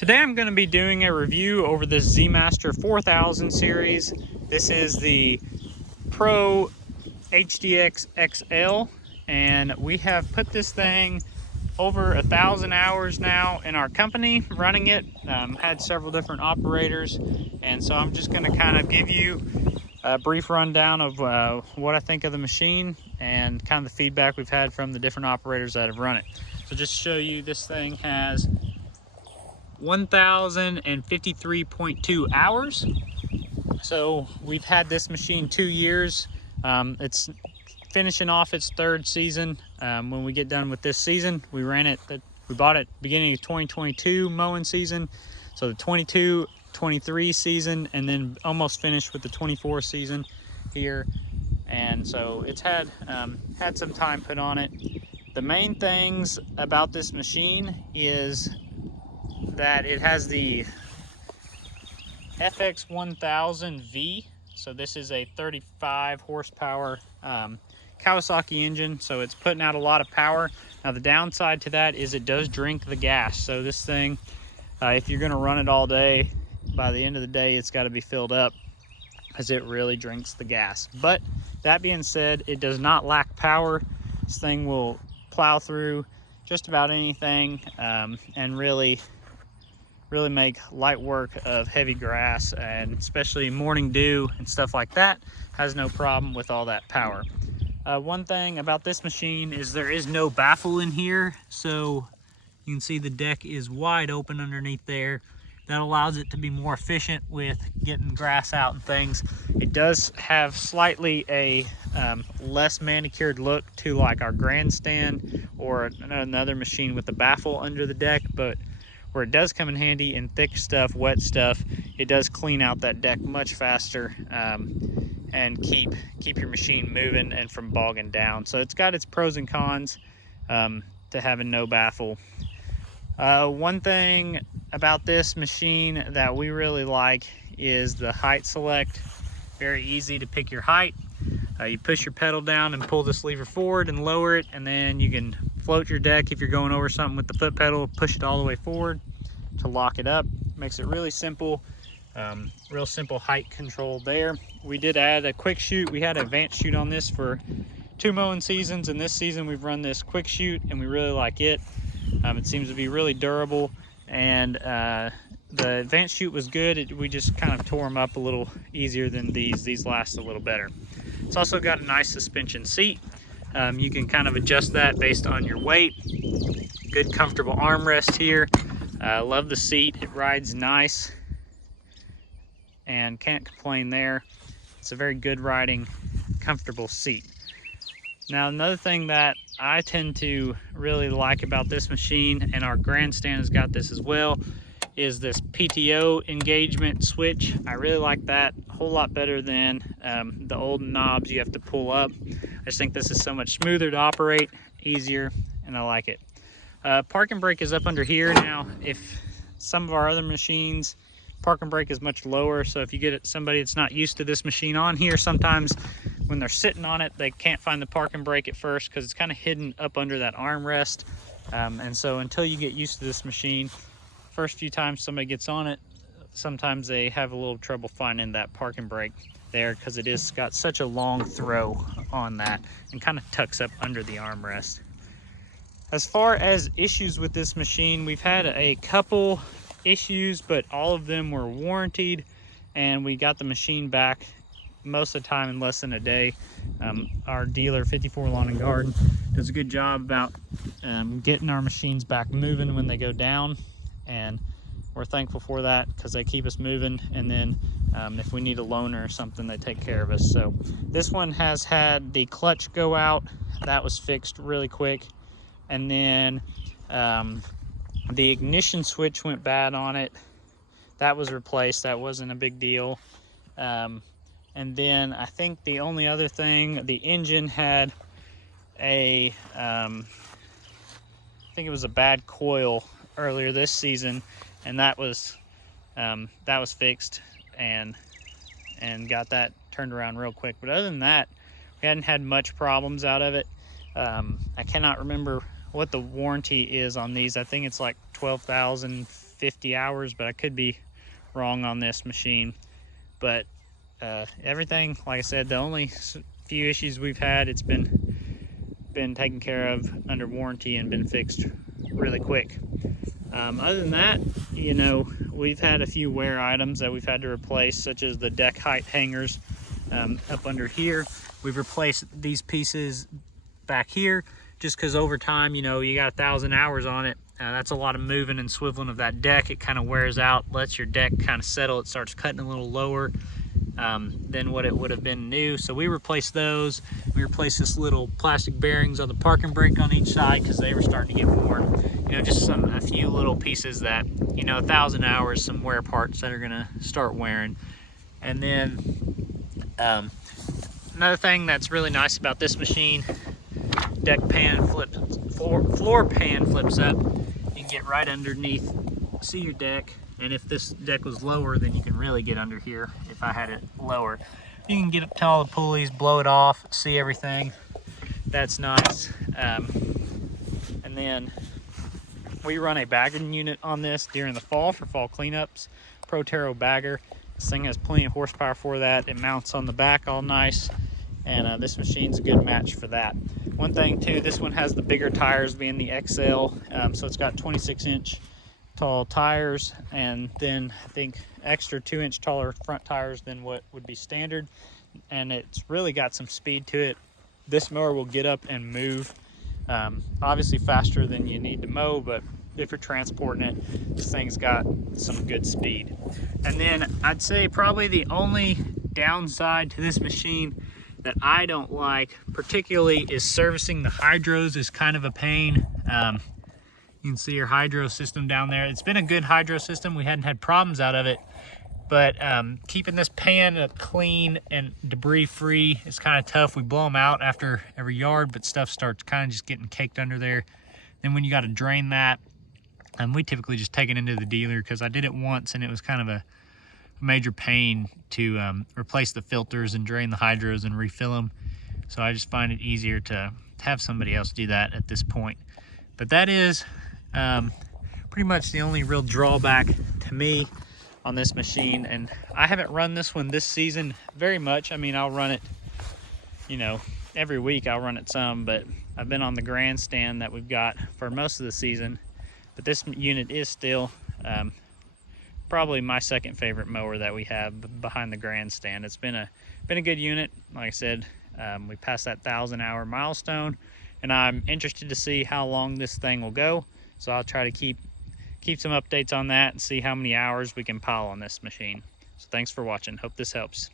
Today I'm going to be doing a review over this Zmaster 4000 series. This is the Pro HDX XL, and we have put this thing over 1,000 hours now in our company running it. Had several different operators, and so I'm just going to kind of give you a brief rundown of what I think of the machine and kind of the feedback we've had from the different operators that have run it. So just to show you, this thing has 1,053.2 hours. So we've had this machine 2 years. It's finishing off its third season. When we get done with this season, we bought it beginning of 2022 mowing season. So the 22-23 season, and then almost finished with the 24 season here. And so it's had some time put on it. The main things about this machine is that it has the FX1000V. So this is a 35 horsepower Kawasaki engine, so it's putting out a lot of power. Now the downside to that is it does drink the gas. So this thing, if you're going to run it all day, by the end of the day it's got to be filled up, as it really drinks the gas. But that being said, it does not lack power. This thing will plow through just about anything, and really make light work of heavy grass, and especially morning dew and stuff like that. Has no problem with all that power. One thing about this machine is there is no baffle in here, so you can see the deck is wide open underneath there. That allows it to be more efficient with getting grass out and things. It does have slightly a less manicured look to like our grandstand or another machine with the baffle under the deck, but where it does come in handy in thick stuff, wet stuff, it does clean out that deck much faster, and keep your machine moving and from bogging down. So it's got its pros and cons to having no baffle. One thing about this machine that we really like is the height select. Very easy to pick your height. You push your pedal down and pull this lever forward and lower it, and then you can float your deck if you're going over something with the foot pedal. Push it all the way forward to lock it up. Makes it really simple. Real simple height control there. We did add a quick shoot. We had an advanced shoot on this for 2 mowing seasons, and this season we've run this quick shoot and we really like it. It seems to be really durable, and the advanced shoot was good. We just kind of tore them up a little easier than these. These last a little better. It's also got a nice suspension seat. You can kind of adjust that based on your weight. Good comfortable armrest here. Love the seat. It rides nice and can't complain there. It's a very good riding, comfortable seat. Now another thing that I tend to really like about this machine, and our grandstand has got this as well, is this PTO engagement switch. I really like that a whole lot better than the old knobs you have to pull up. I just think this is so much smoother to operate, easier, and I like it. Park and brake is up under here. Now, if some of our other machines, park and brake is much lower, so if you get somebody that's not used to this machine on here, sometimes when they're sitting on it, they can't find the park and brake at first because it's kind of hidden up under that armrest. And so until you get used to this machine, first few times somebody gets on it, sometimes they have a little trouble finding that park and brake there because it is got such a long throw on that and kind of tucks up under the armrest. As far as issues with this machine, we've had a couple issues, but all of them were warranted, and we got the machine back most of the time in less than a day. Our dealer, 54 Lawn and Garden, does a good job about getting our machines back moving when they go down, and we're thankful for that because they keep us moving. And then if we need a loaner or something, they take care of us. So this one has had the clutch go out. That was fixed really quick. And then the ignition switch went bad on it. That was replaced. That wasn't a big deal. And then I think the only other thing, the engine had I think it was a bad coil earlier this season, and that was fixed and got that turned around real quick. But other than that, we hadn't had much problems out of it. I cannot remember what the warranty is on these. I think it's like 12,000 50 hours, but I could be wrong on this machine. But everything, like I said, the only few issues we've had, it's been taken care of under warranty and been fixed really quick. Other than that, you know, we've had a few wear items that we've had to replace, such as the deck height hangers up under here. We've replaced these pieces back here just because over time, you know, you got 1,000 hours on it. That's a lot of moving and swiveling of that deck. It kind of wears out, lets your deck kind of settle. It starts cutting a little lower than what it would have been new. So we replaced those. We replaced this little plastic bearings on the parking brake on each side because they were starting to get worn. You know, just a few little pieces that, you know, 1,000 hours, some wear parts that are gonna start wearing. And then another thing that's really nice about this machine, deck pan flips, floor pan flips up. You can get right underneath, see your deck. And if this deck was lower, then you can really get under here. If I had it lower, you can get up to all the pulleys, blow it off, see everything. That's nice. And then we run a bagging unit on this during the fall for fall cleanups. Toro bagger. This thing has plenty of horsepower for that. It mounts on the back all nice, and this machine's a good match for that. One thing too, this one has the bigger tires, being the XL, so it's got 26-inch tall tires, and then I think extra 2-inch taller front tires than what would be standard, and it's really got some speed to it. This mower will get up and move, obviously faster than you need to mow, but if you're transporting it, this thing's got some good speed. And then I'd say probably the only downside to this machine that I don't like particularly is servicing the hydros is kind of a pain. You can see your hydro system down there. It's been a good hydro system. We hadn't had problems out of it, but keeping this pan clean and debris free is kind of tough. We blow them out after every yard, but stuff starts kind of just getting caked under there. Then when you got to drain that, we typically just take it into the dealer, because I did it once and it was kind of a major pain to replace the filters and drain the hydros and refill them. So I just find it easier to have somebody else do that at this point. But that is pretty much the only real drawback to me on this machine. And I haven't run this one this season very much. I mean, I'll run it, you know, every week I'll run it some, but I've been on the grandstand that we've got for most of the season. But this unit is still probably my second favorite mower that we have behind the grandstand. It's been a good unit. Like I said, we passed that 1,000-hour milestone, and I'm interested to see how long this thing will go. So I'll try to keep some updates on that and see how many hours we can pile on this machine. So thanks for watching. Hope this helps.